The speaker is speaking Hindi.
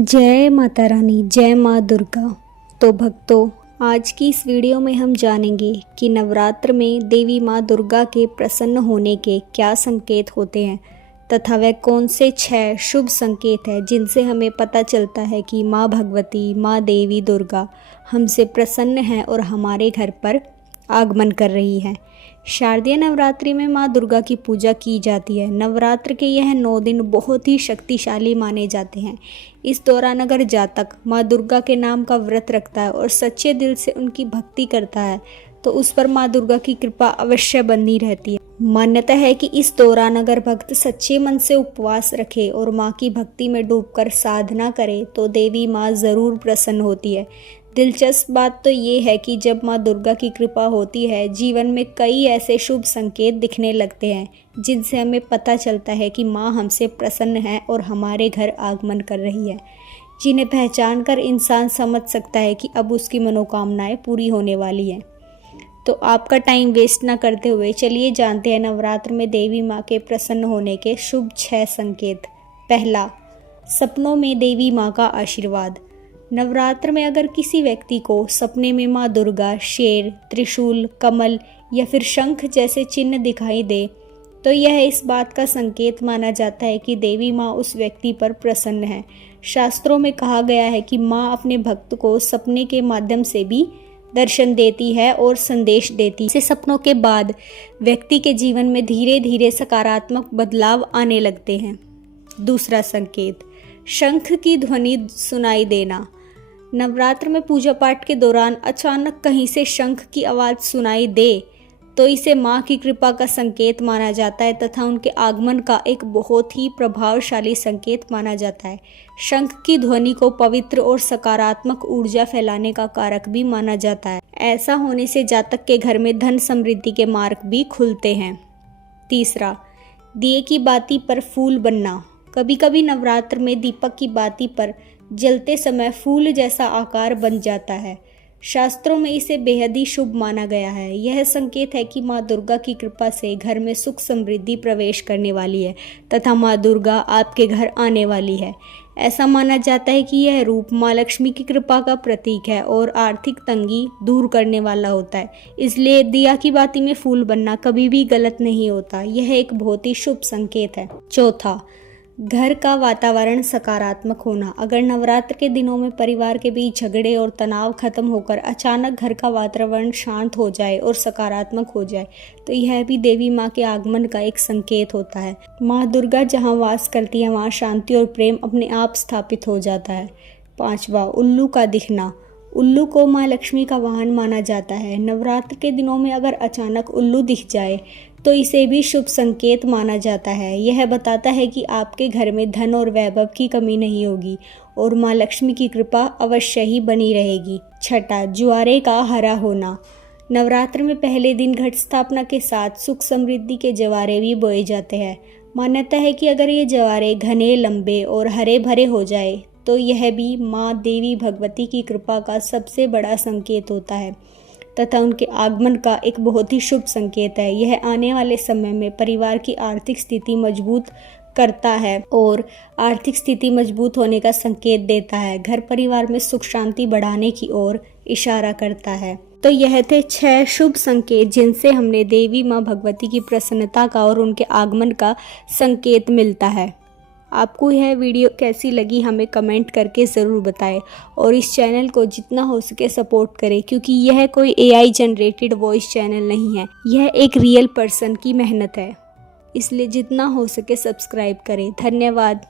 जय माता रानी, जय माँ दुर्गा। तो भक्तों, आज की इस वीडियो में हम जानेंगे कि नवरात्र में देवी माँ दुर्गा के प्रसन्न होने के क्या संकेत होते हैं तथा वह कौन से 6 शुभ संकेत हैं जिनसे हमें पता चलता है कि माँ भगवती, माँ देवी दुर्गा हमसे प्रसन्न हैं और हमारे घर पर आगमन कर रही है। शारदीय नवरात्रि में माँ दुर्गा की पूजा की जाती है। नवरात्र के यह 9 दिन बहुत ही शक्तिशाली माने जाते हैं। इस दौरान अगर जातक माँ दुर्गा के नाम का व्रत रखता है और सच्चे दिल से उनकी भक्ति करता है तो उस पर माँ दुर्गा की कृपा अवश्य बनी रहती है। मान्यता है कि इस दौरान अगर भक्त सच्चे मन से उपवास रखे और माँ की भक्ति में डूबकर साधना करे तो देवी माँ ज़रूर प्रसन्न होती है। दिलचस्प बात तो ये है कि जब माँ दुर्गा की कृपा होती है, जीवन में कई ऐसे शुभ संकेत दिखने लगते हैं जिनसे हमें पता चलता है कि माँ हमसे प्रसन्न है और हमारे घर आगमन कर रही है, जिन्हें पहचान कर इंसान समझ सकता है कि अब उसकी मनोकामनाएं पूरी होने वाली हैं। तो आपका टाइम वेस्ट ना करते हुए चलिए जानते हैं नवरात्र में देवी माँ के प्रसन्न होने के शुभ 6 संकेत। पहला, सपनों में देवी माँ का आशीर्वाद। नवरात्र में अगर किसी व्यक्ति को सपने में माँ दुर्गा, शेर, त्रिशूल, कमल या फिर शंख जैसे चिन्ह दिखाई दे तो यह इस बात का संकेत माना जाता है कि देवी माँ उस व्यक्ति पर प्रसन्न है। शास्त्रों में कहा गया है कि माँ अपने भक्त को सपने के माध्यम से भी दर्शन देती है और संदेश देती है। ऐसे सपनों के बाद व्यक्ति के जीवन में धीरे धीरे सकारात्मक बदलाव आने लगते हैं। दूसरा संकेत, शंख की ध्वनि सुनाई देना। नवरात्र में पूजा पाठ के दौरान अचानक कहीं से शंख की आवाज़ सुनाई दे तो इसे माँ की कृपा का संकेत माना जाता है तथा उनके आगमन का एक बहुत ही प्रभावशाली संकेत माना जाता है। शंख की ध्वनि को पवित्र और सकारात्मक ऊर्जा फैलाने का कारक भी माना जाता है। ऐसा होने से जातक के घर में धन समृद्धि के मार्ग भी खुलते हैं। तीसरा, दिए की बाती पर फूल बनना। कभी कभी नवरात्र में दीपक की बाती पर जलते समय फूल जैसा आकार बन जाता है। शास्त्रों में इसे बेहद ही शुभ माना गया है। यह संकेत है कि माँ दुर्गा की कृपा से घर में सुख समृद्धि प्रवेश करने वाली है तथा माँ दुर्गा आपके घर आने वाली है। ऐसा माना जाता है कि यह रूप माँ लक्ष्मी की कृपा का प्रतीक है और आर्थिक तंगी दूर करने वाला होता है। इसलिए दिया की बाती में फूल बनना कभी भी गलत नहीं होता। यह एक बहुत ही शुभ संकेत है। चौथा, घर का वातावरण सकारात्मक होना। अगर नवरात्र के दिनों में परिवार के बीच झगड़े और तनाव खत्म होकर अचानक घर का वातावरण शांत हो जाए और सकारात्मक हो जाए तो यह भी देवी माँ के आगमन का एक संकेत होता है। माँ दुर्गा जहाँ वास करती है वहाँ शांति और प्रेम अपने आप स्थापित हो जाता है। पांचवा, उल्लू का दिखना। उल्लू को माँ लक्ष्मी का वाहन माना जाता है। नवरात्र के दिनों में अगर अचानक उल्लू दिख जाए तो इसे भी शुभ संकेत माना जाता है। यह बताता है कि आपके घर में धन और वैभव की कमी नहीं होगी और माँ लक्ष्मी की कृपा अवश्य ही बनी रहेगी। छठा, जुआरे का हरा होना। नवरात्र में पहले दिन घट स्थापना के साथ सुख समृद्धि के जवारे भी बोए जाते हैं। मान्यता है कि अगर ये जवारे घने, लंबे और हरे भरे हो जाए तो यह भी माँ देवी भगवती की कृपा का सबसे बड़ा संकेत होता है तथा उनके आगमन का एक बहुत ही शुभ संकेत है। यह आने वाले समय में परिवार की आर्थिक स्थिति मजबूत करता है और आर्थिक स्थिति मजबूत होने का संकेत देता है। घर परिवार में सुख शांति बढ़ाने की ओर इशारा करता है। तो यह थे 6 शुभ संकेत जिनसे हमने देवी माँ भगवती की प्रसन्नता का और उनके आगमन का संकेत मिलता है। आपको यह वीडियो कैसी लगी हमें कमेंट करके ज़रूर बताएं और इस चैनल को जितना हो सके सपोर्ट करें, क्योंकि यह कोई AI जनरेटेड वॉइस चैनल नहीं है, यह एक रियल पर्सन की मेहनत है। इसलिए जितना हो सके सब्सक्राइब करें। धन्यवाद।